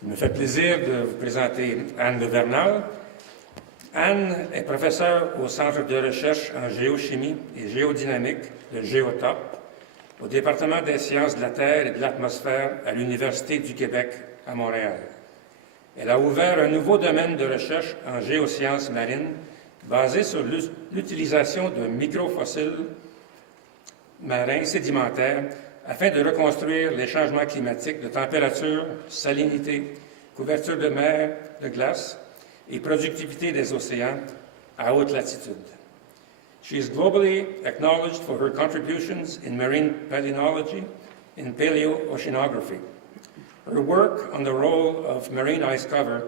Il me fait plaisir de vous présenter Anne de Vernal. Anne est professeure au Centre de recherche en géochimie et géodynamique de Géotop, au département des sciences de la Terre et de l'atmosphère à l'Université du Québec à Montréal. Elle a ouvert un nouveau domaine de recherche en géosciences marines basé sur l'utilisation de microfossiles marins sédimentaires afin de reconstruire les changements climatiques de température, salinité, couverture de mer, de glace et productivité des océans à haute latitude. She is globally acknowledged for her contributions in marine palynology and paleoceanography. Her work on the role of marine ice cover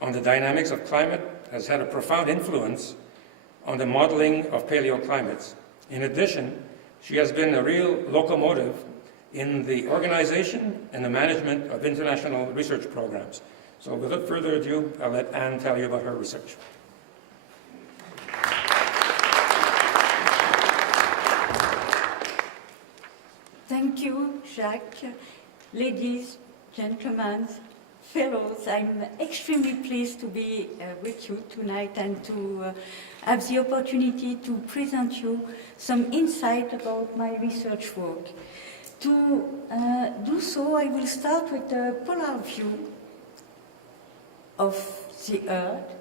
on the dynamics of climate has had a profound influence on the modeling of paleoclimates. In addition, she has been a real locomotive in the organization and the management of international research programs. So without further ado, I'll let Anne tell you about her research. Thank you, Jacques. Ladies, gentlemen, fellows, I'm extremely pleased to be with you tonight and to have the opportunity to present you some insight about my research work. To do so, I will start with a polar view of the Earth,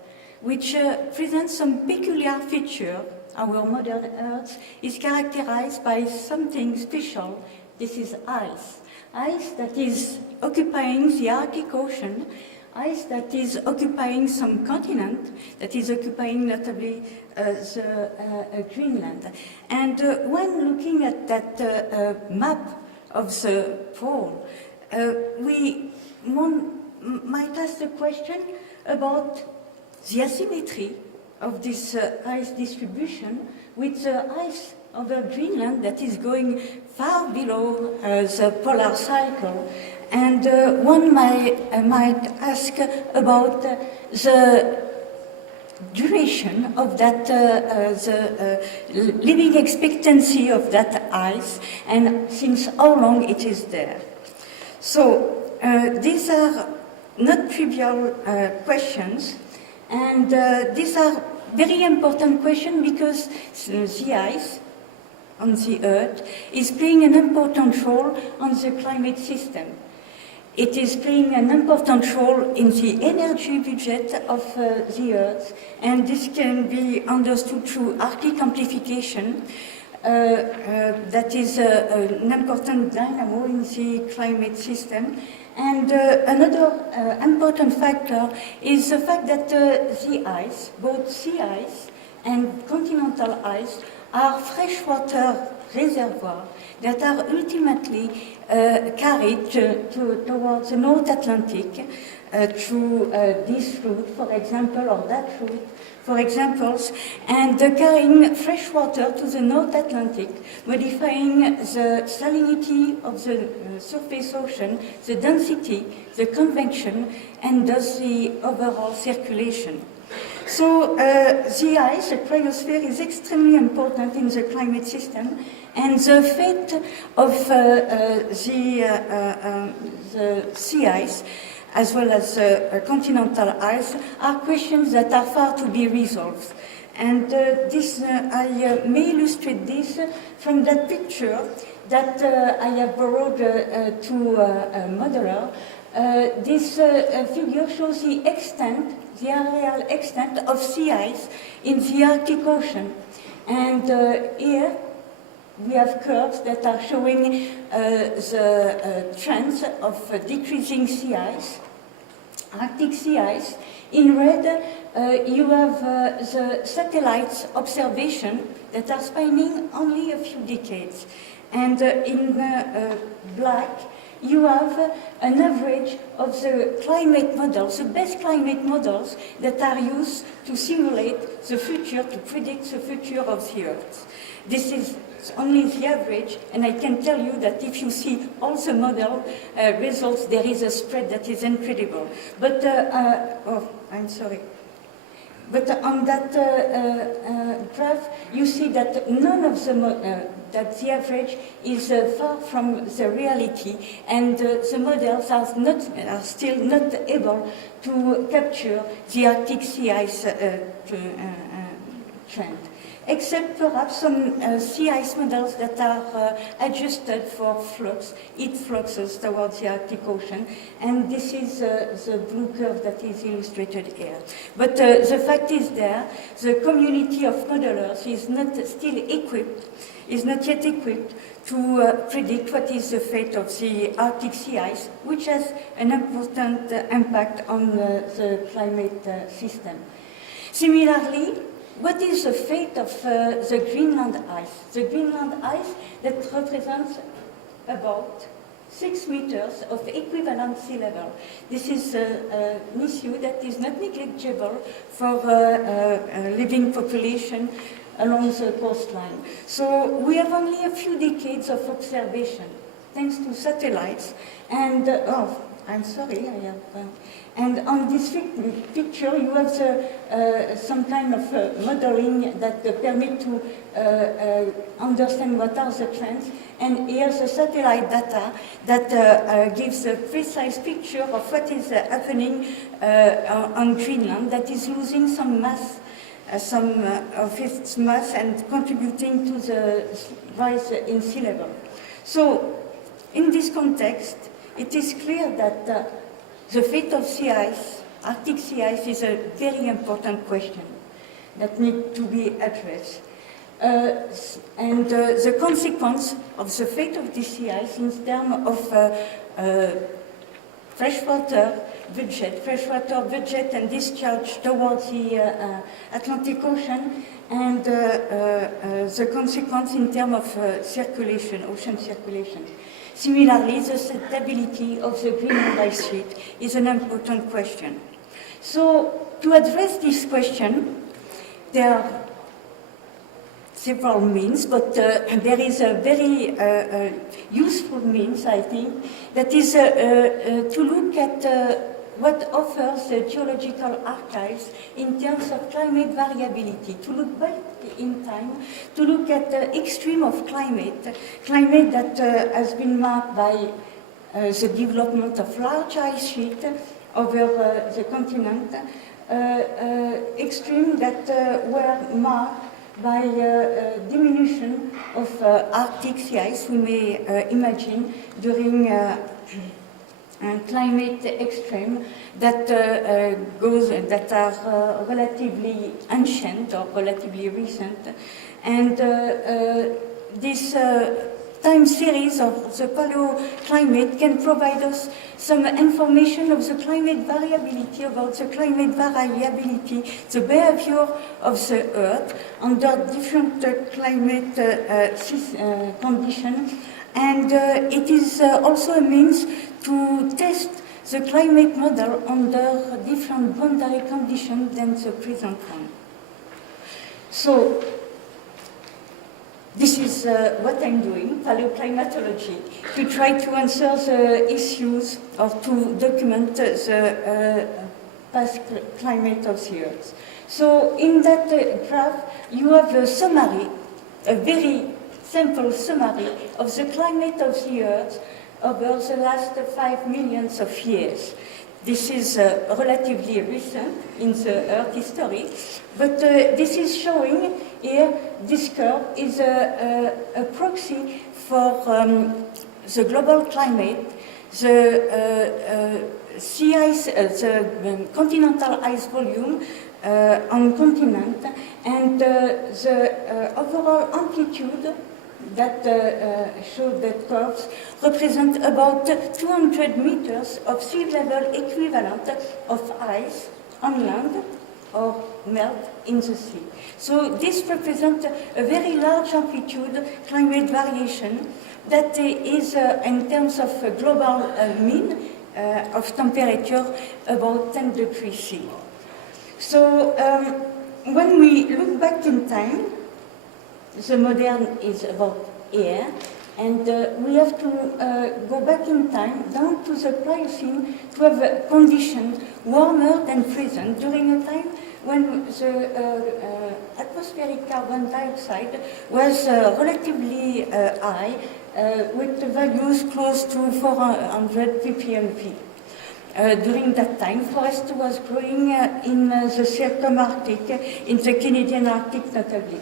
which presents some peculiar feature. Our modern Earth is characterized by something special. This is ice. Ice that is occupying the Arctic Ocean, ice that is occupying some continent, that is occupying notably Greenland. And when looking at that map of the pole, we might ask the question about the asymmetry of this ice distribution with the ice over Greenland that is going far below the polar cycle. And one might ask about the duration of that, the living expectancy of that ice, and since how long it is there. So these are not trivial questions, and these are very important questions because the ice on the Earth is playing an important role on the climate system. It is playing an important role in the energy budget of the Earth, and this can be understood through Arctic amplification. That is an important dynamo in the climate system. And another important factor is the fact that the ice, both sea ice and continental ice, are freshwater reservoirs that are ultimately carried towards the North Atlantic through this route, for example, or that route, for examples, and carrying fresh water to the North Atlantic, modifying the salinity of the surface ocean, the density, the convection, and thus the overall circulation. So the ice, the cryosphere, is extremely important in the climate system, and the fate of the sea ice, as well as continental ice, are questions that are far to be resolved. And I may illustrate this from that picture that I have borrowed to a modeler. This figure shows the extent, the areal extent of sea ice in the Arctic Ocean. And here we have curves that are showing the trends of decreasing sea ice, Arctic sea ice. In red, you have the satellites observation that are spanning only a few decades. And in black, you have an average of the climate models, the best climate models that are used to simulate the future, to predict the future of the Earth. This is only the average, and I can tell you that if you see all the model results, there is a spread that is incredible. But, I'm sorry. But on that graph, you see that none of the that the average is far from the reality, and the models are still not able to capture the Arctic sea ice trend, except perhaps some sea ice models that are adjusted for heat fluxes towards the Arctic Ocean, and this is the blue curve that is illustrated here. But the fact is there, the community of modelers is not yet equipped to predict what is the fate of the Arctic sea ice, which has an important impact on the climate system. Similarly, what is the fate of the Greenland ice? The Greenland ice that represents about 6 meters of equivalent sea level. This is an issue that is not negligible for living population along the coastline. So we have only a few decades of observation, thanks to satellites. And, I'm sorry, I have... and on this picture, you have some kind of modeling that permit to understand what are the trends. And here's the satellite data that gives a precise picture of what is happening on Greenland, that is losing some mass, some of its mass, and contributing to the rise in sea level. So, in this context, it is clear that the fate of sea ice, Arctic sea ice, is a very important question that needs to be addressed. And the consequence of the fate of this sea ice in terms of freshwater budget and discharge towards the Atlantic Ocean, and the consequence in terms of circulation, ocean circulation. Similarly, the stability of the Greenland ice sheet is an important question. So, to address this question, there are several means, but there is a very useful means, I think, that is to look at what offers the geological archives in terms of climate variability, to look back in time, to look at the extreme of climate that has been marked by the development of large ice sheets over the continent, extreme that were marked by diminution of Arctic sea ice, we may imagine, during climate extreme that are relatively ancient or relatively recent, and this time series of the paleoclimate can provide us some information of the climate variability, about the climate variability, the behavior of the Earth under different climate conditions. And it is also a means to test the climate model under different boundary conditions than the present one. So, this is what I'm doing, paleoclimatology, to try to answer the issues or to document the past climate of the Earth. So, in that graph, you have a summary, a very simple summary of the climate of the Earth over the last 5 million of years. This is relatively recent in the Earth history, but this is showing here, this curve is a proxy for the global climate, the sea ice, the continental ice volume on continent, and the overall amplitude that show that curves represent about 200 meters of sea level equivalent of ice on land or melt in the sea. So this represents a very large amplitude climate variation that is in terms of global mean of temperature about 10 degrees C. So when we look back in time, the modern is about here, and we have to go back in time, down to the Pliocene, to have conditions warmer than present, during a time when the atmospheric carbon dioxide was relatively high, with the values close to 400 ppmv. During that time, forest was growing in the circumarctic, in the Canadian Arctic notably.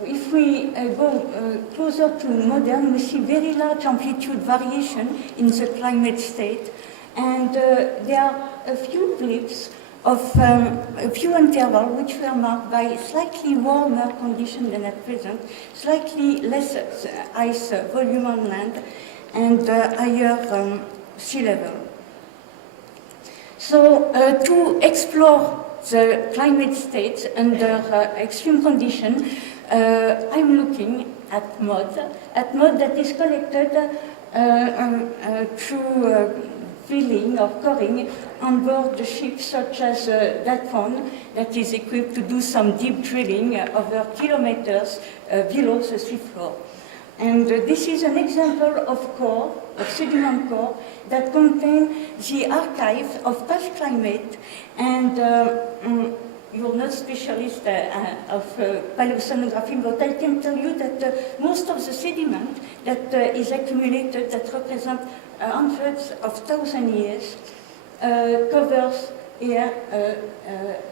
If we go closer to modern, we see very large amplitude variation in the climate state, and there are a few blips of a few intervals which were marked by slightly warmer conditions than at present, slightly less ice volume on land, and higher sea level. So to explore the climate states under extreme conditions, I'm looking at mud that is collected through filling or coring on board the ships, such as that one that is equipped to do some deep drilling over kilometers below the seafloor. And this is an example of core, of sediment core, that contain the archive of past climate. And you're not specialist of paleoceanography, but I can tell you that most of the sediment that is accumulated, that represents hundreds of thousands years, covers here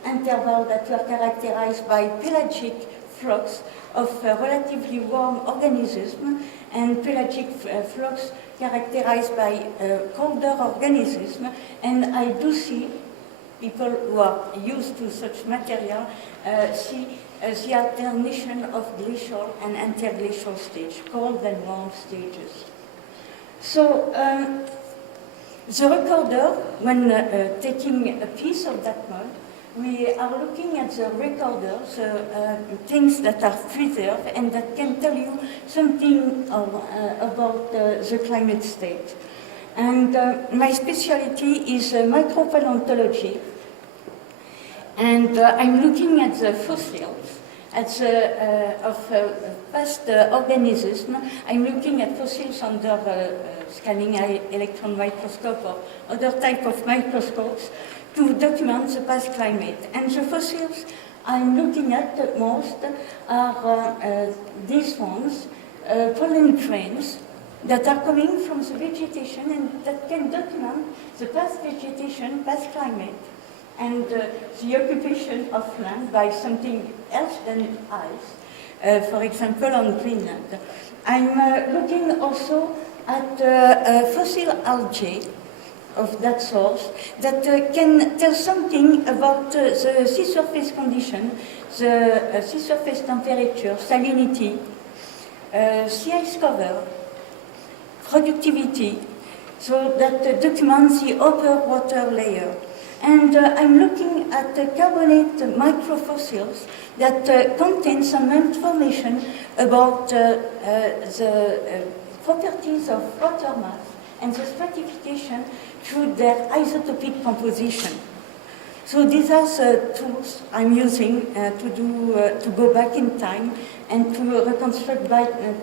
intervals that were characterized by pelagic flux of relatively warm organisms and pelagic flux characterized by colder organisms. And I do see people who are used to such material see the alternation of glacial and interglacial stage, cold and warm stages. So the recorder, when taking a piece of that mud, we are looking at the recorders, things that are preserved and that can tell you something about the climate state. And my specialty is micropaleontology. And I'm looking at the fossils of past organisms. I'm looking at fossils under scanning electron microscope or other type of microscopes to document the past climate. And the fossils I'm looking at the most are these ones, pollen grains that are coming from the vegetation and that can document the past vegetation, past climate, and the occupation of land by something else than ice, for example on Greenland. I'm looking also at fossil algae of that source that can tell something about the sea surface condition, the sea surface temperature, salinity, sea ice cover, productivity, so that documents the upper water layer. And I'm looking at carbonate microfossils that contain some information about the properties of water mass and the stratification through their isotopic composition. So these are the tools I'm using to go back in time and to reconstruct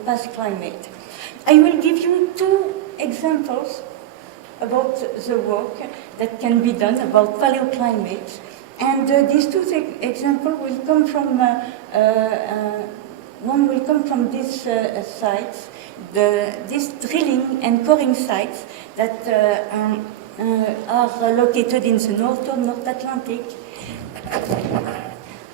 past climate. I will give you two examples about the work that can be done about paleoclimate. And these two examples will come from, one will come from these sites, these drilling and coring sites that are located in the northern North Atlantic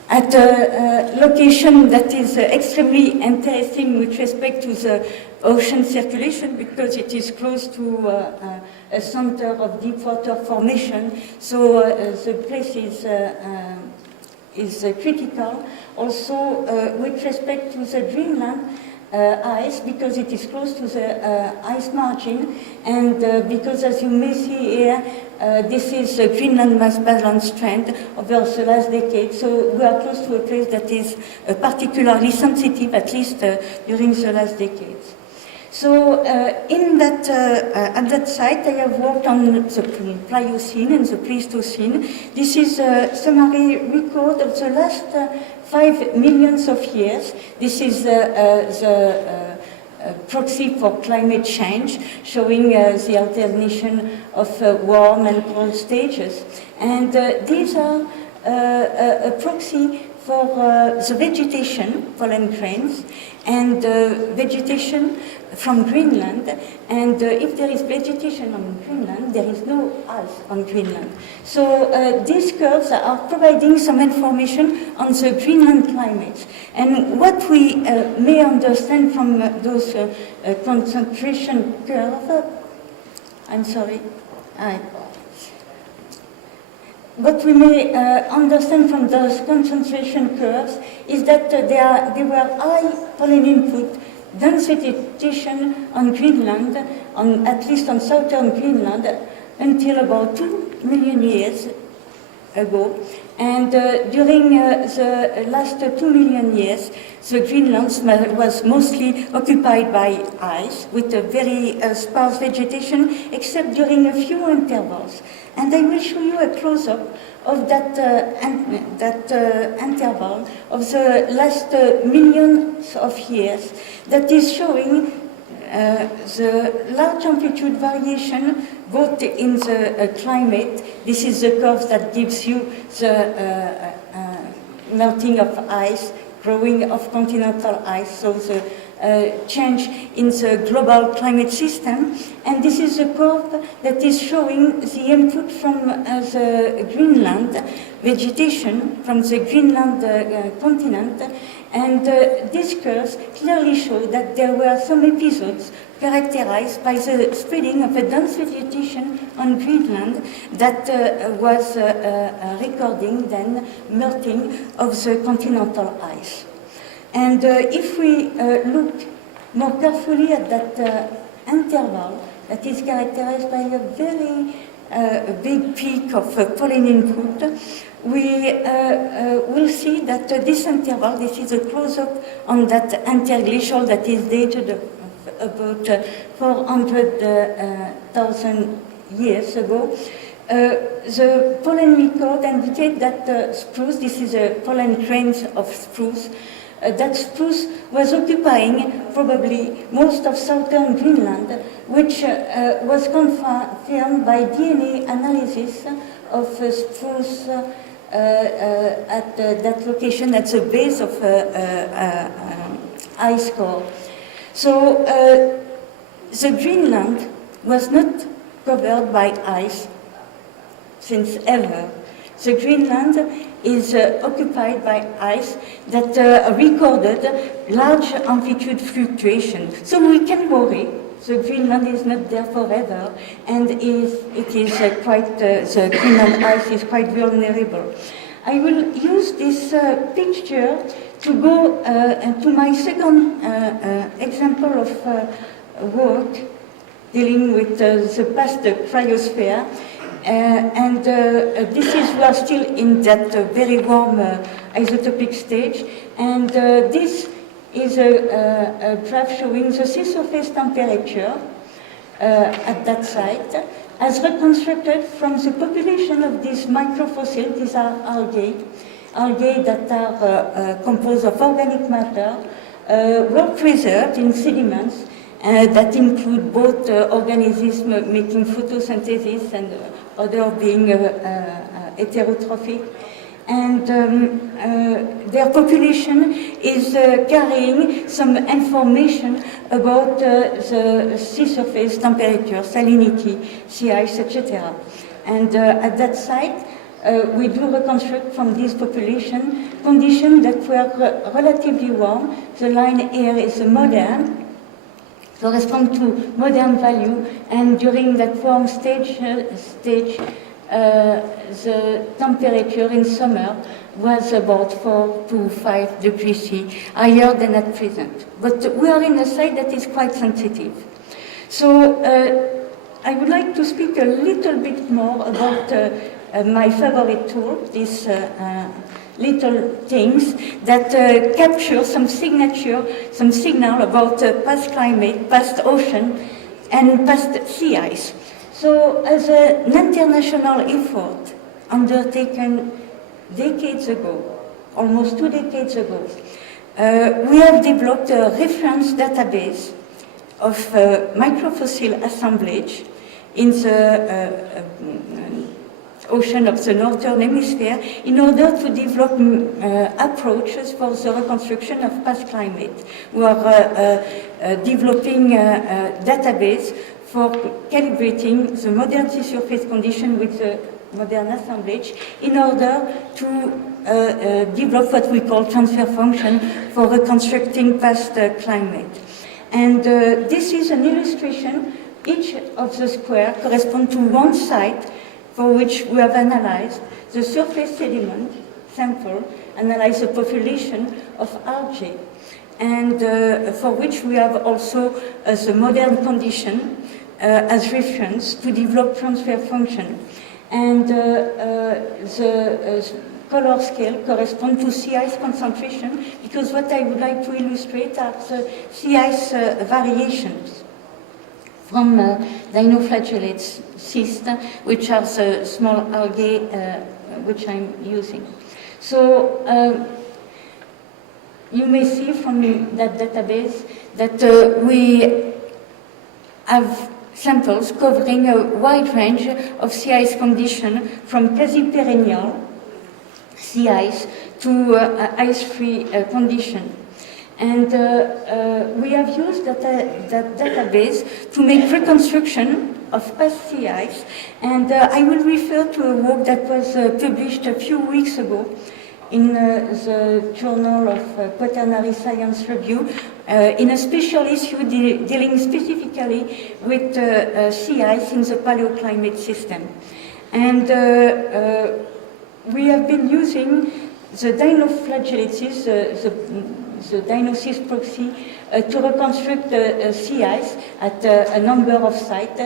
at a location that is extremely interesting with respect to the ocean circulation because it is close to a center of deep water formation, so the place is critical. Also with respect to the Greenland ice, because it is close to the ice margin, and because, as you may see here, this is the Greenland mass balance trend over the last decade. So we are close to a place that is particularly sensitive, at least during the last decades. So in that, at that site, I have worked on the Pliocene and the Pleistocene. This is a summary record of the last 5 millions of years. This is the proxy for climate change, showing the alternation of warm and cold stages. And these are a proxy for the vegetation, pollen grains, and vegetation from Greenland. And if there is vegetation on Greenland, there is no ice on Greenland. So these curves are providing some information on the Greenland climate. And what we may understand from those concentration curves, I'm sorry, what we may understand from those concentration curves is that there were high pollen input, dense vegetation on Greenland, at least on southern Greenland, until about 2 million years ago. And during the last 2 million years, the Greenland was mostly occupied by ice, with a very sparse vegetation, except during a few intervals. And I will show you a close-up of that interval of the last millions of years that is showing the large amplitude variation both in the climate. This is the curve that gives you the melting of ice, growing of continental ice, so the change in the global climate system. And this is a curve that is showing the input from the Greenland vegetation, from the Greenland continent. And these curves clearly show that there were some episodes characterized by the spreading of a dense vegetation on Greenland that was recording then melting of the continental ice. And if we look more carefully at that interval that is characterized by a very big peak of pollen input, we will see that this interval, this is a close-up on that interglacial that is dated about 400,000 years ago. The pollen record indicates that spruce, this is a pollen grains of spruce, that spruce was occupying probably most of southern Greenland, which was confirmed by DNA analysis of spruce at that location, at the base of ice core. So the Greenland was not covered by ice since ever. The Greenland is occupied by ice that recorded large amplitude fluctuation. So we can worry. The Greenland is not there forever, and the Greenland ice is quite vulnerable. I will use this picture to go to my second example of work dealing with the past cryosphere. And this is, we are still in that very warm isotopic stage, and this is a graph showing the sea surface temperature at that site as reconstructed from the population of these microfossils. These are algae that are composed of organic matter, well preserved in sediments that include both organisms making photosynthesis and other being heterotrophic. And their population is carrying some information about the sea surface temperature, salinity, sea ice, etc. And at that site, we do reconstruct from this population conditions that were relatively warm. The line here is modern, correspond to modern value, and during that warm stage, the temperature in summer was about 4 to 5 degrees C, higher than at present. But we are in a site that is quite sensitive. So I would like to speak a little bit more about my favorite tool, these little things that capture some signal about past climate, past ocean, and past sea ice. So as an international effort undertaken decades ago, almost 2 decades ago, we have developed a reference database of microfossil assemblage in the ocean of the northern hemisphere in order to develop approaches for the reconstruction of past climate. We are developing a database for calibrating the modern sea surface condition with the modern assemblage in order to develop what we call transfer function for reconstructing past climate. And this is an illustration. Each of the squares corresponds to one site for which we have analyzed the surface sediment sample, analyzed the population of algae, and for which we have also the modern condition as reference to develop transfer function. And the color scale corresponds to sea ice concentration, because what I would like to illustrate are the sea ice variations from dinoflagellate cysts, which are the small algae which I'm using. So you may see from that database that we have samples covering a wide range of sea ice conditions, from quasi-perennial sea ice to ice-free condition. And we have used that database to make reconstruction of past sea ice. And I will refer to a work that was published a few weeks ago in the Journal of Quaternary Science Review, in a special issue dealing specifically with sea ice in the paleoclimate system. And we have been using the dinoflagellates, the Dinocyst proxy, to reconstruct sea ice at a number of sites.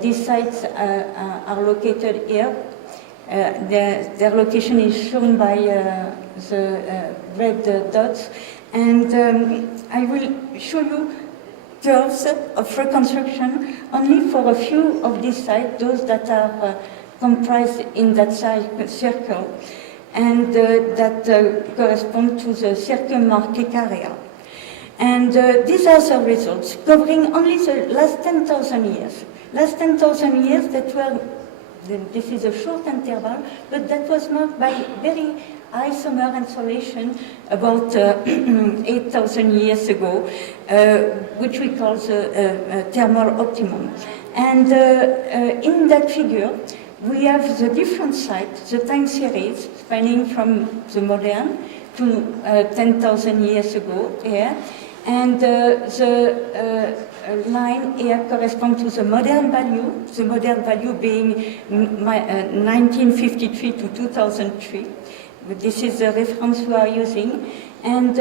These sites are located here. Their location is shown by the red dots. And I will show you curves of reconstruction only for a few of these sites, those that are comprised in that circle, and that correspond to the circumarctic area. And these are the results, covering only the last 10,000 years. Last 10,000 years that were, this is a short interval, but that was marked by very high summer insolation about 8,000 years ago, which we call the thermal optimum. And in that figure, we have the different sites, the time series, spanning from the modern to 10,000 years ago here. And the line here corresponds to the modern value being 1953 to 2003. This is the reference we are using. And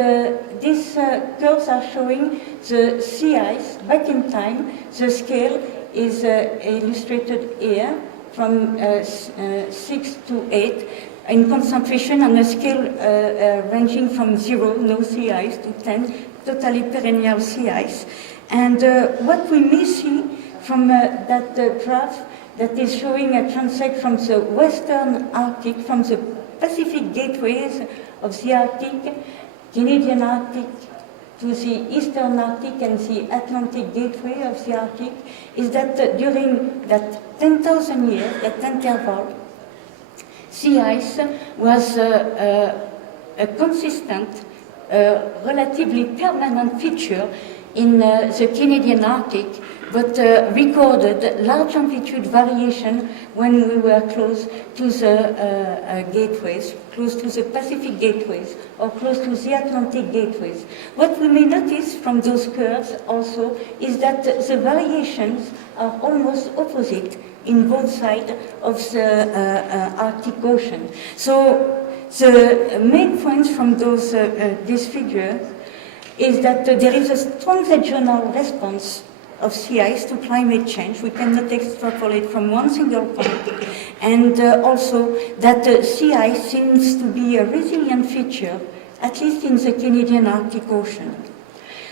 these curves are showing the sea ice back in time. The scale is illustrated here from 6 to 8 in concentration, on a scale ranging from 0, no sea ice, to 10, totally perennial sea ice. And what we may see from that graph that is showing a transect from the western Arctic, from the Pacific gateways of the Arctic, Canadian Arctic, to the Eastern Arctic and the Atlantic gateway of the Arctic, is that during that 10,000 years, that interval, sea ice was a consistent, relatively permanent feature in the Canadian Arctic, but recorded large amplitude variation when we were close to the gateways, close to the Pacific gateways, or close to the Atlantic gateways. What we may notice from those curves also is that the variations are almost opposite in both sides of the Arctic Ocean. So the main points from those this figure is that there is a strong regional response of sea ice to climate change. We cannot extrapolate from one single point. And also that sea ice seems to be a resilient feature, at least in the Canadian Arctic Ocean.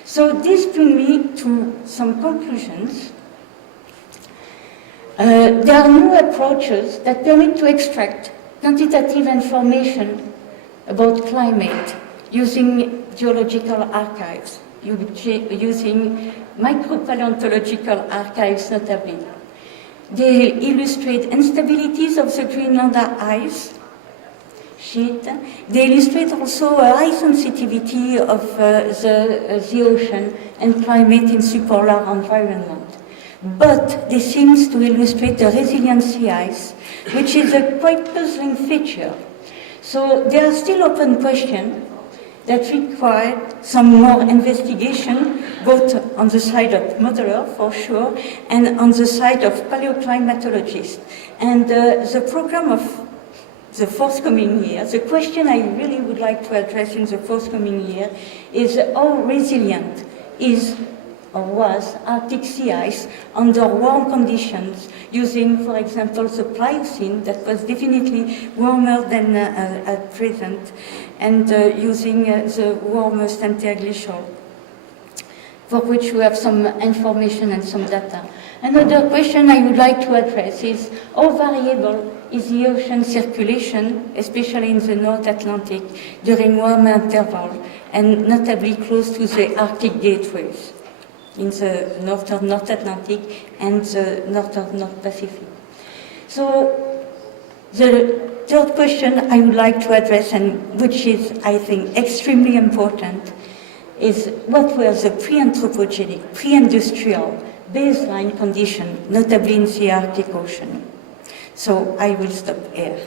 So this brings me to some conclusions. There are new approaches that permit to extract quantitative information about climate using geological archives. using micropaleontological archives notably. They illustrate instabilities of the Greenlander ice sheet. They illustrate also a high sensitivity of the ocean and climate in subpolar environment. But they seem to illustrate the resilient sea ice, which is a quite puzzling feature. So there are still open questions that require some more investigation, both on the side of modeler, for sure, and on the side of paleoclimatologists. And the program of the forthcoming year, the question I really would like to address in the forthcoming year is how resilient is or was Arctic sea ice under warm conditions, using, for example, the Pliocene that was definitely warmer than at present, and using the warmest interglacial, for which we have some information and some data. Another question I would like to address is how variable is the ocean circulation, especially in the North Atlantic, during warm intervals, and notably close to the Arctic gateways in the northern North Atlantic and the northern North Pacific. So the third question I would like to address, and which is, I think, extremely important, is what were the pre-anthropogenic, pre-industrial baseline conditions, notably in the Arctic Ocean. So I will stop here.